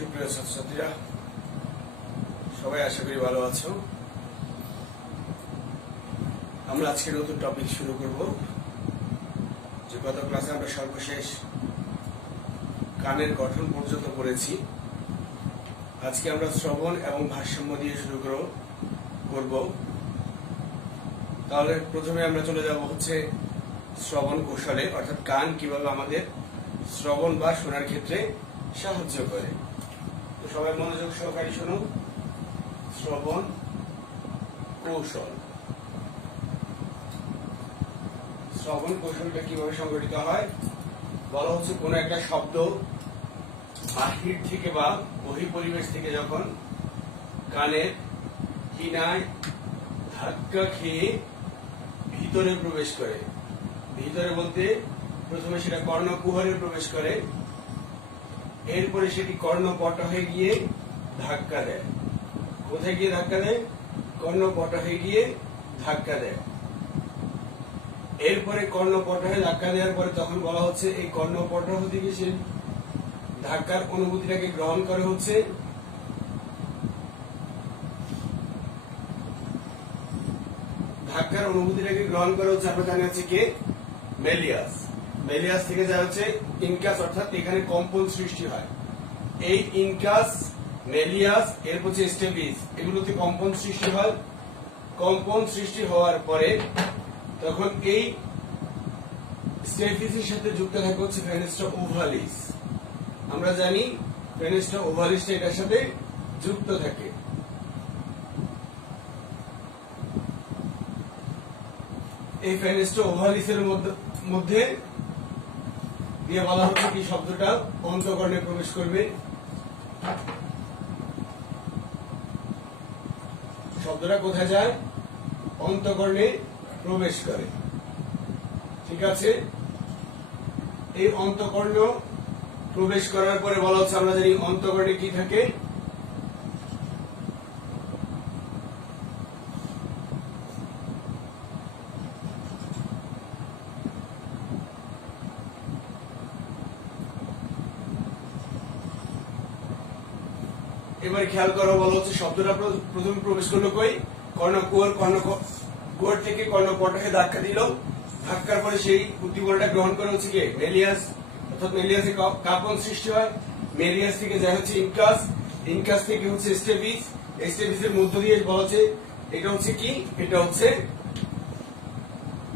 সুপ্রিয় ছাত্রছাত্রীরা সবাই আশা করি ভালো আছো। আমরা আজকে নতুন টপিক শুরু করব। যে গত ক্লাসে আমরা সর্বশেষ কানের গঠন পর্যন্ত পড়েছি। আজকে আমরা শ্রবণ এবং ভারসাম্য দিয়ে শুরু করব। তাহলে প্রথমে আমরা চলে যাব হচ্ছে শ্রবণ কৌশলে, অর্থাৎ কান কিভাবে আমাদের শ্রবণ বা শোনার ক্ষেত্রে সাহায্য করে। তো সবাই মনোযোগ সহকারে শোনো। শ্রবণ কৌশল। শ্রবণ কৌশলটা কিভাবে সংগঠিত হয় বলা হচ্ছে, কোন একটা শব্দ বাহির থেকে বা বহি পরিবেশ থেকে যখন কানের কিনায় ধাক্কা খেয়ে ভিতরে প্রবেশ করে, ভিতরে বলতে প্রথমে সেটা কর্ণকুহরে প্রবেশ করে, এরপরে সেটি কর্ণপটহে গিয়ে ধাক্কা দেয়। কোথায় গিয়ে ধাক্কা দেয়? কর্ণপটহে গিয়ে ধাক্কা দেয়। এরপরে কর্ণপটহে ধাক্কা দেওয়ার পরে তখন বলা হচ্ছে এই কর্ণপটহ থেকে সে ধাক্কার অনুভূতিটাকে গ্রহণ করে হচ্ছে আমরা জানি হচ্ছে কে? মেলিয়াস। মেলিয়াস থেকে যা হচ্ছে ইনকাস, অর্থাৎ এখানে কম্পন সৃষ্টি হয়। এই ইনকাস, মেলিয়াস, এরপর হচ্ছে স্টেপিস, এগুলোতে কম্পন সৃষ্টি হয়। কম্পন সৃষ্টি হওয়ার পরে তখন এই স্টেপিসের সাথে যুক্ত থাকে হচ্ছে ফেনেস্ট্রা ওভালিস। আমরা জানি ফেনেস্ট্রা ওভালিসটা এটার সাথে যুক্ত থাকে। এই ফেনেস্ট্রা ওভালিসের মধ্যে দিয়ে বলা হচ্ছে কি শব্দটা অন্তঃকর্ণে প্রবেশ করবে। শব্দটা কোথায় যায়? অন্তঃকর্ণে প্রবেশ করে। ঠিক আছে, এই অন্তঃকর্ণ প্রবেশ করার পরে বলা হচ্ছে, আমরা জানি অন্তঃকর্ণে কি থাকে? এবার খেয়াল করো, বলা হচ্ছে শব্দটা প্রথমে প্রবেশ করলো কই? কর্ণকুহর। কর্ণকুহর থেকে কর্ণপটহে ধাক্কা দিল। ধাক্কার পরে সেই উদ্দীপনাটা গ্রহণ করে হচ্ছে কি? মেলিয়াস, অর্থাৎ মেলিয়াসে কাঁপন সৃষ্টি হয়। মেলিয়াস থেকে যায় হচ্ছে ইনকাস, ইনকাস থেকে হচ্ছে স্টেপিস, স্টেপিসের মধ্য দিয়ে বলা হচ্ছে এটা হচ্ছে কি? এটা হচ্ছে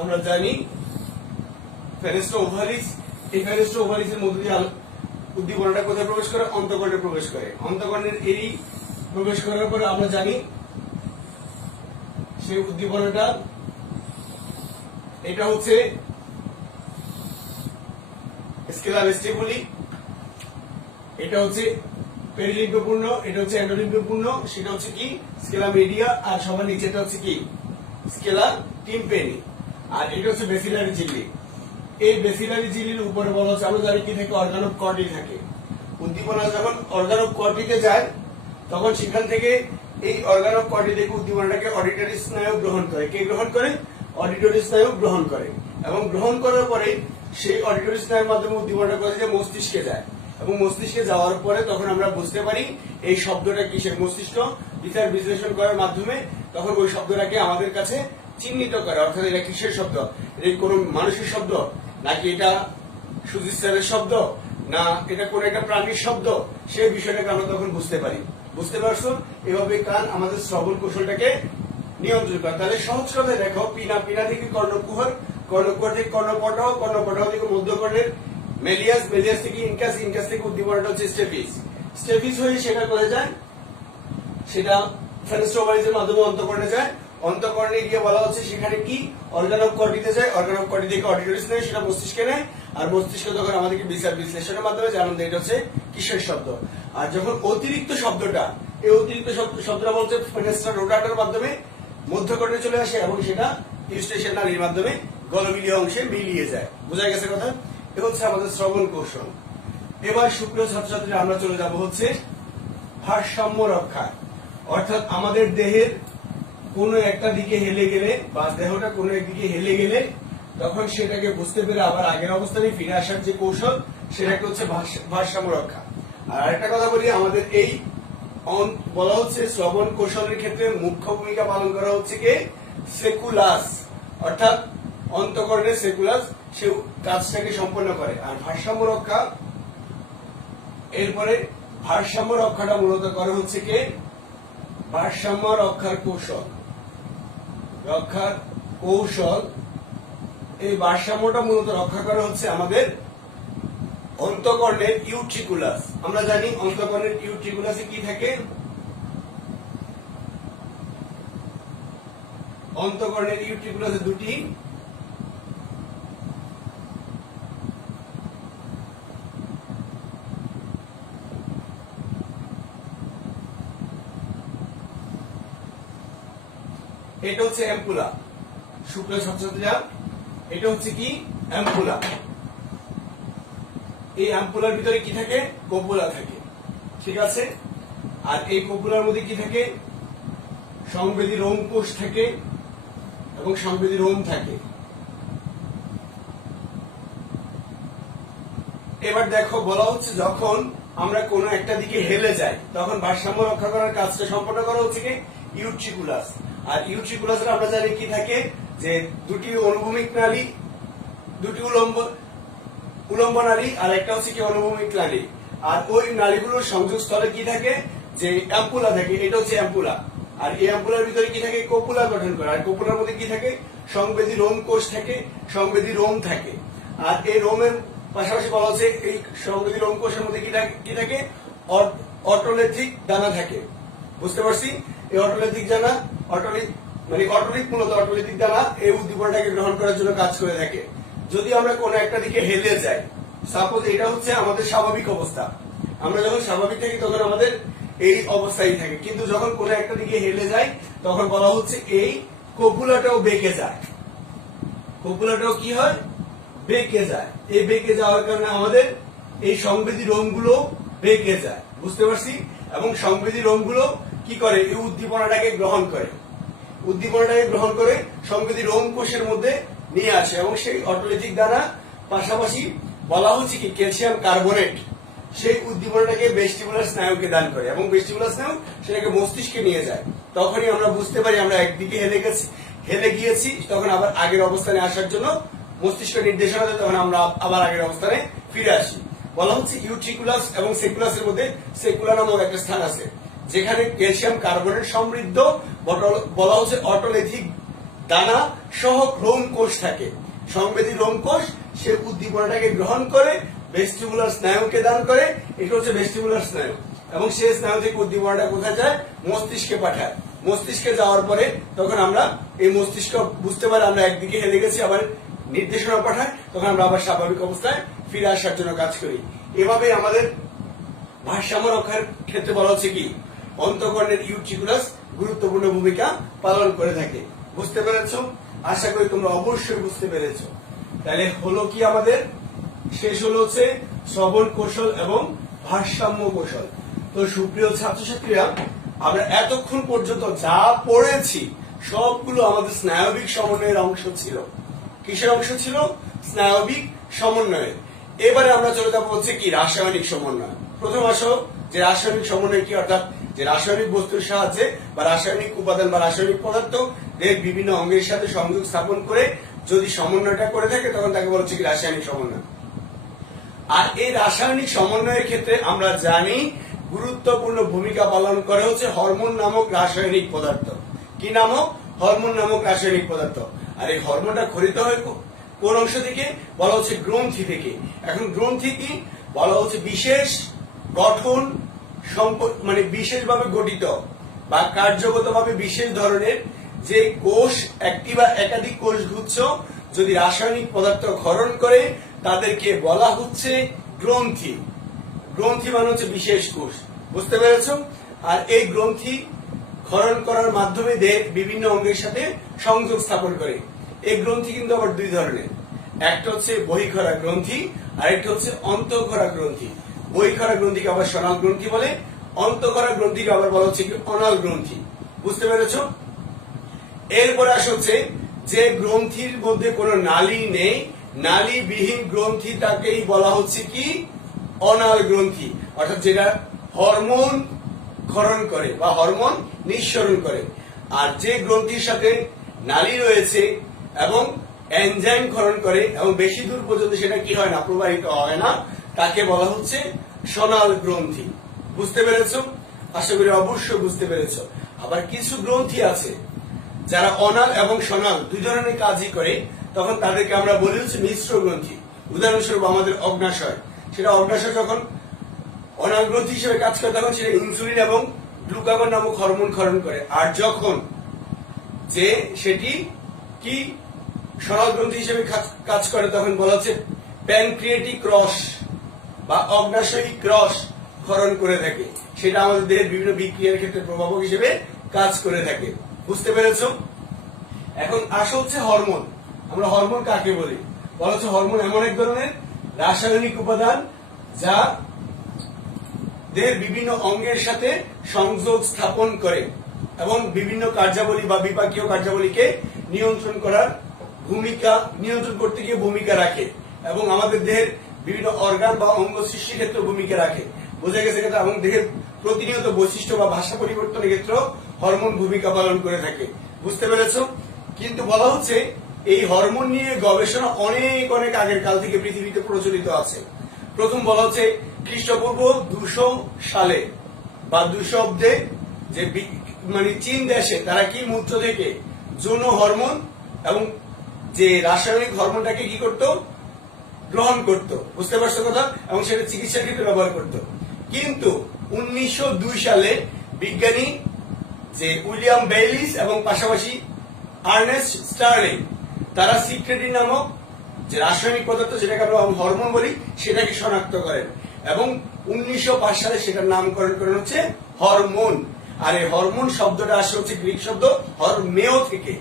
আমরা জানি ফেনেস্ট্রা ওভালিস। এই ফেনেস্ট্রা ওভালিসের মধ্য দিয়ে উদ্দীপনাটা কোথায় প্রবেশ করে? অন্তঃকর্ণে প্রবেশ করে। অন্তঃকর্ণের এই প্রবেশ করার পরে আমরা জানি সেই উদ্দীপনাটা এটা হচ্ছে স্কেলার স্টিমুলি, এটা হচ্ছে পেরিলিম্বপূর্ণ, এটা হচ্ছে এন্ডোলিম্বপূর্ণ, সেটা হচ্ছে কি? স্কেলা মিডিয়া, আর সবার নিচেটা হচ্ছে কি? স্কেলা টিম্পেনি, আর এটা হচ্ছে বেসিলারি ঝিল্লি। এই বেসিলারি ঝিল্লির উপরে বলা হচ্ছে, আমরা জানি কি থাকে? অর্গান অফ কর্টি থাকে। উদ্দীপনা যখন অর্গান অফ কর্টিতে যায় তখন সেখান থেকে এই অর্গান অফ কর্টি থেকে উদ্দীপনাটাকে অডিটরি স্নায়ু গ্রহণ করে। কে গ্রহণ করে? অডিটরি স্নায়ু গ্রহণ করে। এবং গ্রহণ করার পরে সেই অডিটরি স্নায়ুর মাধ্যমে উদ্দীপনাটা কোথায়? মস্তিষ্কে যায়। এবং মস্তিষ্কে যাওয়ার পরে তখন আমরা বুঝতে পারি এই শব্দটা কিসের। মস্তিষ্ক বিচার বিশ্লেষণ করার মাধ্যমে তখন ওই শব্দটাকে আমাদের কাছে চিহ্নিত করে, অর্থাৎ এটা কিসের শব্দ? এটা কোন মানুষের শব্দ, নাকি এটা সুজিত স্যারের শব্দ, না এটা কোন একটা প্রাণীর শব্দ, সেই বিষয়টাকে আমরা তখন বুঝতে পারি। বুঝতে পারছো? এভাবে কান আমাদের শ্রবণ কৌশলটাকে নিয়ন্ত্রণ করে। তাহলে সহজ কথায় দেখো, পিনা, পিনা থেকে কর্ণকুহর, কর্ণকুহর থেকে কর্ণপটহ, কর্ণপটহ থেকে মধ্যকর্ণের মেলিয়াস, মেলিয়াস থেকে ইনকাস, ইনকাস থেকে উদ্দীপনাটা হচ্ছে স্টেপিস। স্টেপিস হয়ে সেটা কোথায় যায়? সেটা ফেনেস্ট্রা ওভালিসের মাধ্যমে অন্তঃকর্ণে যায়। অন্তঃকর্ণে গিয়ে বলা হচ্ছে সেখানে কি? অর্গান অফ কর্টিতে যায়। অর্গান অফ কর্টি থেকে অডিটরি স্নায়ু, সেটা মস্তিষ্কে নেয়। আর মস্তিষ্ক তখন আমাদেরকে বিচার বিশ্লেষণের মাধ্যমে জানান দেয় এটা হচ্ছে কিসের শব্দ। আর যখন অতিরিক্ত শব্দটা, এই অতিরিক্ত শব্দটা বলছে ফেনেস্ট্রা রোটাটার মাধ্যমে মধ্যকর্ণে চলে আসে এবং সেটা ইউস্টেশন নালীর মাধ্যমে গলবিলীয় অংশে মিলিয়ে যায়। বোঝা গেছে কথা? এ হচ্ছে আমাদের শ্রবণ কৌশল। এবার সুপ্রিয় ছাত্রছাত্রীরা আমরা চলে যাব হচ্ছে ভারসাম্য রক্ষা, অর্থাৎ আমাদের দেহের কোন একটা দিকে হেলে গেলে বা দেহটা কোন একদিকে হেলে গেলে তখন সেটাকে বুঝতে পেরে আবার আগের অবস্থানে ফিরে আসার যে কৌশল, সেটাকে হচ্ছে ভারসাম্য রক্ষা। আর আরেকটা কথা বলি, আমাদের এই বলা হচ্ছে শ্রবণ কৌশলের ক্ষেত্রে মুখ্য ভূমিকা পালন করা হচ্ছে কি সেকুলাস, অর্থাৎ অন্তঃকরণের সেকুলাস সে কাজটাকে সম্পন্ন করে। আর ভারসাম্য রক্ষা, এরপরে ভারসাম্য রক্ষাটা মূলত করা হচ্ছে কি ভারসাম্য রক্ষার কৌশল, এই ভারসাম্যটা মূলত রক্ষা করা হচ্ছে আমাদের অন্তঃকরণের ইউট্রিকুলাস। আমরা জানি অন্তঃকরণের ইউট্রিকুলাসে কি থাকে, অন্তঃকরণের ইউট্রিকুলাসে দুটি এটা হচ্ছে অ্যাম্পুলা, শুক্ল ছাত্রছাত্রীরা এটা হচ্ছে কি অ্যাম্পুলা। এই অ্যাম্পুলার ভিতরে কি থাকে, কপুলা থাকে, ঠিক আছে। আর এই কপুলার মধ্যে কি থাকে, সংবেদী রোম কোষ থাকে এবং সংবেদী রোম থাকে। এবার দেখো বলা হচ্ছে যখন আমরা কোন একটা দিকে হেলে যাই তখন ভারসাম্য রক্ষা করার কাজটা সম্পন্ন করা হচ্ছে কি ইউট্রিকুলাস। আর ইউট্রিকুলাসের আমরা জানি কি থাকে, যে দুটি অনুভূমিক নালী, দুটি উলম্ব নালী আর একটা হচ্ছে কি অনুভূমিক নালী। আর ওই নালীগুলোর সংযোগ স্থলে কি থাকে, যে অ্যাম্পুলা থাকে, এটা হচ্ছে অ্যাম্পুলা। আর এই অ্যাম্পুলার ভিতরে কি থাকে, কপুলা গঠন করে। আর কপুলার মধ্যে কি থাকে, সংবেদী রোম কোষ থাকে, সংবেদী রোম থাকে। আর এই রোমের পাশাপাশি বলা হচ্ছে এই সংবেদী রোম কোষের মধ্যে কি থাকে অটোলেথিক দানা থাকে। বুঝতে পারছি, এই অটোলেথিক দানা মূলত অটোলেথিক দানা এই উদ্দীপনাটাকে গ্রহণ করার জন্য কাজ করে থাকে। যদি আমরা কোন একটা দিকে হেলে যাই, সাপোজ এটা হচ্ছে আমাদের স্বাভাবিক অবস্থা, আমরা যখন স্বাভাবিক থাকি তখন আমাদের এই অবস্থায় থাকে, কিন্তু যখন কোন একটা দিকে হেলে যায় তখন বলা হচ্ছে এই কপুলাটাও বেঁকে যায়, কপুলাটাও কি হয় বেঁকে যায়। এই বেঁকে যাওয়ার কারণে আমাদের এই সংবেদী রোমগুলো বেঁকে যায়, বুঝতে পারছি। এবং সংবেদী রোমগুলো কি করে, এই উদ্দীপনাটাকে গ্রহণ করে, সংবেদী রোম কোষের মধ্যে নিয়ে আসে। এবং সেই অটোলেথিক দ্বারা পাশাপাশি বলা হচ্ছে কি ক্যালসিয়াম কার্বনেট সেই উদ্দীপনাটাকে ভেস্টিবুলার স্নায়ুকে দান করে, এবং ভেস্টিবুলার স্নায়ু সেটাকে মস্তিষ্কে নিয়ে যায়। তখনই আমরা বুঝতে পারি আমরা একদিকে হেলে গিয়েছি, তখন আবার আগের অবস্থানে আসার জন্য মস্তিষ্ক নির্দেশনা দেয়, তখন আমরা আবার আগের অবস্থানে ফিরে আসি। বলা হচ্ছে ইউট্রিকুলাস এবং সেকুলাসের মধ্যে সেকুলা নামক একটা স্থান আছে, যেখানে ক্যালসিয়াম কার্বনেট সমৃদ্ধ বলা হচ্ছে অটোলেথিক দানা সহ রোম কোষ থাকে। সংবেদী রোম কোষ সে উদ্দীপনাটাকে গ্রহণ করে ভেস্টিবুলার স্নায়ুকে দান করে, এটা হচ্ছে ভেস্টিবুলার স্নায়ু। এবং সেই স্নায়ু থেকে উদ্দীপনাটা কোথায় যায়, মস্তিষ্কে পাঠায়। মস্তিষ্কে যাওয়ার পরে তখন আমরা এই মস্তিষ্ক বুঝতে পারি আমরা একদিকে হেলে গেছি, আবার নির্দেশনা পাঠায়, তখন আমরা আবার স্বাভাবিক অবস্থায় ফিরে আসার জন্য কাজ করি। এভাবে আমাদের ভারসাম্য রক্ষার ক্ষেত্রে বলা হচ্ছে কি অন্তঃকরণের ইউট্রিকুলাস গুরুত্বপূর্ণ ভূমিকা পালন করে থাকে। বুঝতে পেরেছ? আশা করি তোমরা অবশ্যই বুঝতে পেরেছ। তাহলে হলো কি আমাদের শেষ হলো হচ্ছে শ্রবণ কৌশল এবং ভারসাম্য কৌশল। তো সুপ্রিয় ছাত্রছাত্রীরা, আমরা এতক্ষণ পর্যন্ত যা পড়েছি সবগুলো আমাদের স্নায়বিক সমন্বয়ের অংশ ছিল। কিসের অংশ ছিল? স্নায়বিক সমন্বয়ের। এবারে আমরা চলে যাবো হচ্ছে কি রাসায়নিক সমন্বয়। প্রথম আসো যে রাসায়নিক সমন্বয় কি, অর্থাৎ যে রাসায়নিক বস্তুর সাহায্যে বা রাসায়নিক উপাদান বা রাসায়নিক পদার্থ এর বিভিন্ন অঙ্গের সাথে সংযোগ স্থাপন করে যদি সমন্বয়টা করে থাকে তখন তাকে বলা হচ্ছে কি রাসায়নিক সমন্বয়। আর এই রাসায়নিক সমন্বয়ের ক্ষেত্রে আমরা জানি গুরুত্বপূর্ণ ভূমিকা পালন করে হচ্ছে হরমোন নামক রাসায়নিক পদার্থ। কি নামক? হরমোন নামক রাসায়নিক পদার্থ। আর এই হরমোনটা খরিত হয় কোন অংশ থেকে? বলা হচ্ছে গ্রন্থি থেকে। এখন গ্রন্থি কি বলা হচ্ছে? বিশেষ গঠন বিশেষভাবে গঠিত বা কার্যগতভাবে বিশেষ ধরনের যে কোষ, একটি বা একাধিক কোষ গুচ্ছ যদি রাসায়নিক পদার্থ ক্ষরণ করে তাদেরকে বলা হচ্ছে গ্রন্থি। গ্রন্থি মানে হচ্ছে বিশেষ কোষ। বুঝতে পেরেছ? আর এই গ্রন্থি ক্ষরণ করার মাধ্যমে দেহের বিভিন্ন অঙ্গের সাথে সংযোগ স্থাপন করে। এই গ্রন্থি কিন্তু আবার দুই ধরনের, একটা হচ্ছে বহিঃক্ষরা গ্রন্থি আর একটা হচ্ছে অন্তঃক্ষরা গ্রন্থি। বহিঃক্ষরা গ্রন্থিকে আবার সনাল গ্রন্থি বলে, অন্তঃক্ষরা গ্রন্থিকে আবার বলা হচ্ছে কি অনাল গ্রন্থি। বুঝতে পেরেছ? এরপরে আসা হচ্ছে যে গ্রন্থির মধ্যে কোনো নালী নেই, নালীবিহীন গ্রন্থি তাকেই বলা হচ্ছে কি অনাল গ্রন্থি। অর্থাৎ যেটা হরমোন ক্ষরণ করে বা হরমোন নিঃসরণ করে। আর যে গ্রন্থির সাথে নালী রয়েছে এবং এনজাইম ক্ষরণ করে এবং বেশি দূর পর্যন্ত সেটা কি হয় না, প্রবাহিত হয় না, তাকে বলা হচ্ছে সনাল গ্রন্থি। বুঝতে পেরেছো? আশা করি অবশ্যই বুঝতে পেরেছো। আবার কিছু গ্রন্থি আছে যারা অনাল এবং সনাল দুই ধরনের কাজই করে, তখন তাদেরকে আমরা বলি হচ্ছে মিশ্র গ্রন্থি। উদাহরণস্বরূপ আমাদের অগ্নাশয়, সেটা অগ্নাশয় যখন অনাল গ্রন্থি হিসেবে কাজ করে তখন সেটা ইনসুলিন এবং গ্লুকাগন নামক হরমোন ক্ষরণ করে। আর যখন যে সেটি কি সনাল গ্রন্থি হিসেবে কাজ করে তখন বলা হচ্ছে প্যানক্রিয়েটিক রস বা অগ্নাশয়িক রস ক্ষরণ করে থাকে। সেটা আমাদের দেহের বিভিন্ন বিক্রিয়ার ক্ষেত্রে প্রভাবক হিসেবে কাজ করে থাকে। বুঝতে পেরেছ? এখন আসা হচ্ছে হরমোন। আমরা হরমোন কাকে বলি? বলা হচ্ছে হরমোন এমন এক ধরনের রাসায়নিক উপাদান যা দেহের বিভিন্ন অঙ্গের সাথে সংযোগ স্থাপন করে এবং বিভিন্ন কার্যাবলী বা বিপাকীয় কার্যাবলীকে নিয়ন্ত্রণ করতে গিয়ে ভূমিকা রাখে এবং আমাদের দেহের বিভিন্ন অর্গান বা অঙ্গ সৃষ্টির ক্ষেত্রে ভূমিকা রাখে। বোঝা গেছে কথা? এবং দেহের প্রতিনিয়ত বৈশিষ্ট্য বা ভাষা পরিবর্তনের ক্ষেত্রে হরমোন ভূমিকা পালন করে থাকে। বুঝতে পেরেছ? কিন্তু বলা হচ্ছে এই হরমোন নিয়ে গবেষণা অনেক অনেক আগের কাল থেকে পৃথিবীতে প্রচলিত আছে। প্রথম বলা হচ্ছে খ্রিস্টপূর্ব 200 সালে বা 200 অব্দে যে চীন দেশে তারা কি মূত্র থেকে যৌন হরমোন এবং যে রাসায়নিক হরমোনটাকে কি করত, গ্রহণ করত। বুঝতে পারছো কথা? এবং সেটা চিকিৎসার ক্ষেত্রে ব্যবহার করত। কিন্তু 1902 সালে বিজ্ঞানী যে উইলিয়াম বেইলিস এবং পাশাপাশি আর্নেস্ট স্টার্লিং তারা সিক্রেটিন নামক যে রাসায়নিক পদার্থ যেটাকে আমরা হরমোন বলি সেটাকে শনাক্ত করেন এবং 1905 সালে সেটার নামকরণ করেন হচ্ছে হরমোন। আর এই হরমোন শব্দটা আসে হচ্ছে গ্রিক শব্দ হরমেও থেকে,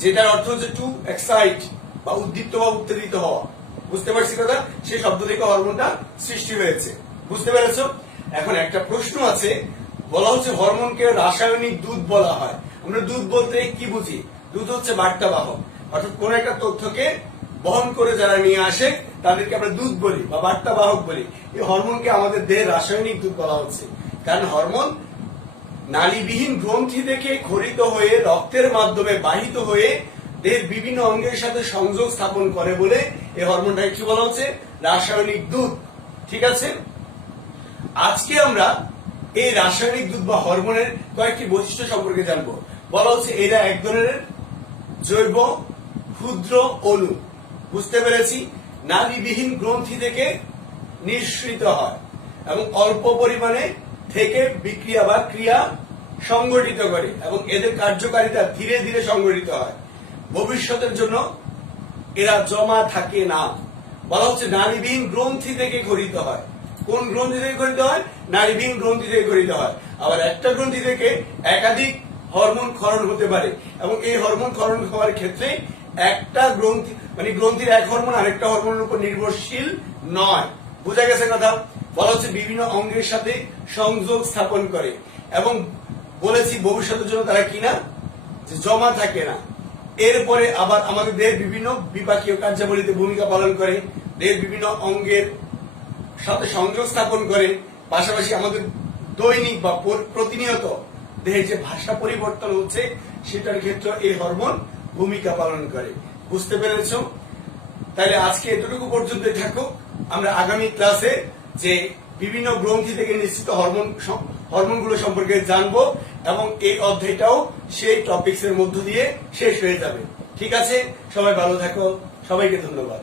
যেটার অর্থ হচ্ছে টু এক্সাইট বা উদ্দীপ্ত বা উত্তেজিত হওয়া। বুঝতে পারছি কথা? সেই শব্দ থেকে হরমোনটা সৃষ্টি হয়েছে। বুঝতে পেরেছ? এখন একটা প্রশ্ন আছে, বলা হচ্ছে হরমোনকে রাসায়নিক দূত বলা হয়। আমরা দূত বলতে কি বুঝি? দূত হচ্ছে বার্তাবাহক, অর্থাৎ কোন একটা তথ্যকে বহন করে যারা নিয়ে আসে তাদেরকে আমরা দূত বলি বা বার্তাবাহক বলি। এই হরমোনকে আমাদের দেহের রাসায়নিক দূত বলা হচ্ছে, কারণ হরমোন নালীবিহীন গ্রন্থি থেকে ক্ষরিত হয়ে রক্তের মাধ্যমে বাহিত হয়ে দেহের বিভিন্ন অঙ্গের সাথে সংযোগ স্থাপন করে বলে এই হরমোনটাকে কি বলা হচ্ছে? রাসায়নিক দূত। ঠিক আছে? আজকে আমরা এই রাসায়নিক দূত বা হরমোনের কয়েকটি বৈশিষ্ট্য সম্পর্কে জানবো। বলা হচ্ছে এরা এক ধরনের জৈব ক্ষুদ্র অণু। বুঝতে পেরেছি? নালীবিহীন গ্রন্থি থেকে নিঃসৃত হয় এবং অল্প পরিমাণে থেকে বিক্রিয়া বা ক্রিয়া সংগঠিত করে এবং এদের কার্যকারিতা ধীরে ধীরে সংগঠিত হয়। ভবিষ্যতের জন্য এরা জমা থাকে না। বলা হচ্ছে নালীবিহীন গ্রন্থি থেকে গঠিত হয়। কোন গ্রন্থি থেকে গঠিত হয়? নালীবিহীন গ্রন্থি থেকে গঠিত হয়। আবার একটা গ্রন্থি থেকে একাধিক হরমোন ক্ষরণ হতে পারে এবং এই হরমোন ক্ষরণ হওয়ার ক্ষেত্রে একটা গ্রন্থি গ্রন্থির এক হরমোন আরেকটা হরমোনের উপর নির্ভরশীল নয়। বোঝা গেছে কথা? বলা হচ্ছে বিভিন্ন অঙ্গের সাথে সংযোগ স্থাপন করে এবং বলেছি ভবিষ্যতের জন্য তারা কিনা যে জমা থাকে না। এরপরে আবার আমাদের দেহের বিভিন্ন বিপাকীয় কার্যাবলীতে ভূমিকা পালন করে, দেহের বিভিন্ন অঙ্গের সাথে সংযোগ স্থাপন করে, পাশাপাশি আমাদের দৈনিক বা প্রতিনিয়ত দেহের যে ভাষা পরিবর্তন হচ্ছে সেটার ক্ষেত্রে এই হরমোন ভূমিকা পালন করে। বুঝতে পেরেছ? তাহলে আজকে এতটুকু পর্যন্ত থাকুক। আমরা আগামী ক্লাসে যে বিভিন্ন গ্রন্থি থেকে নিঃসৃত হরমোনগুলো সম্পর্কে জানবো এবং এই অধ্যায়টাও সেই টপিকস এর মধ্য দিয়ে শেষ হয়ে যাবে। ঠিক আছে? সবাই ভালো থাকো। সবাইকে ধন্যবাদ।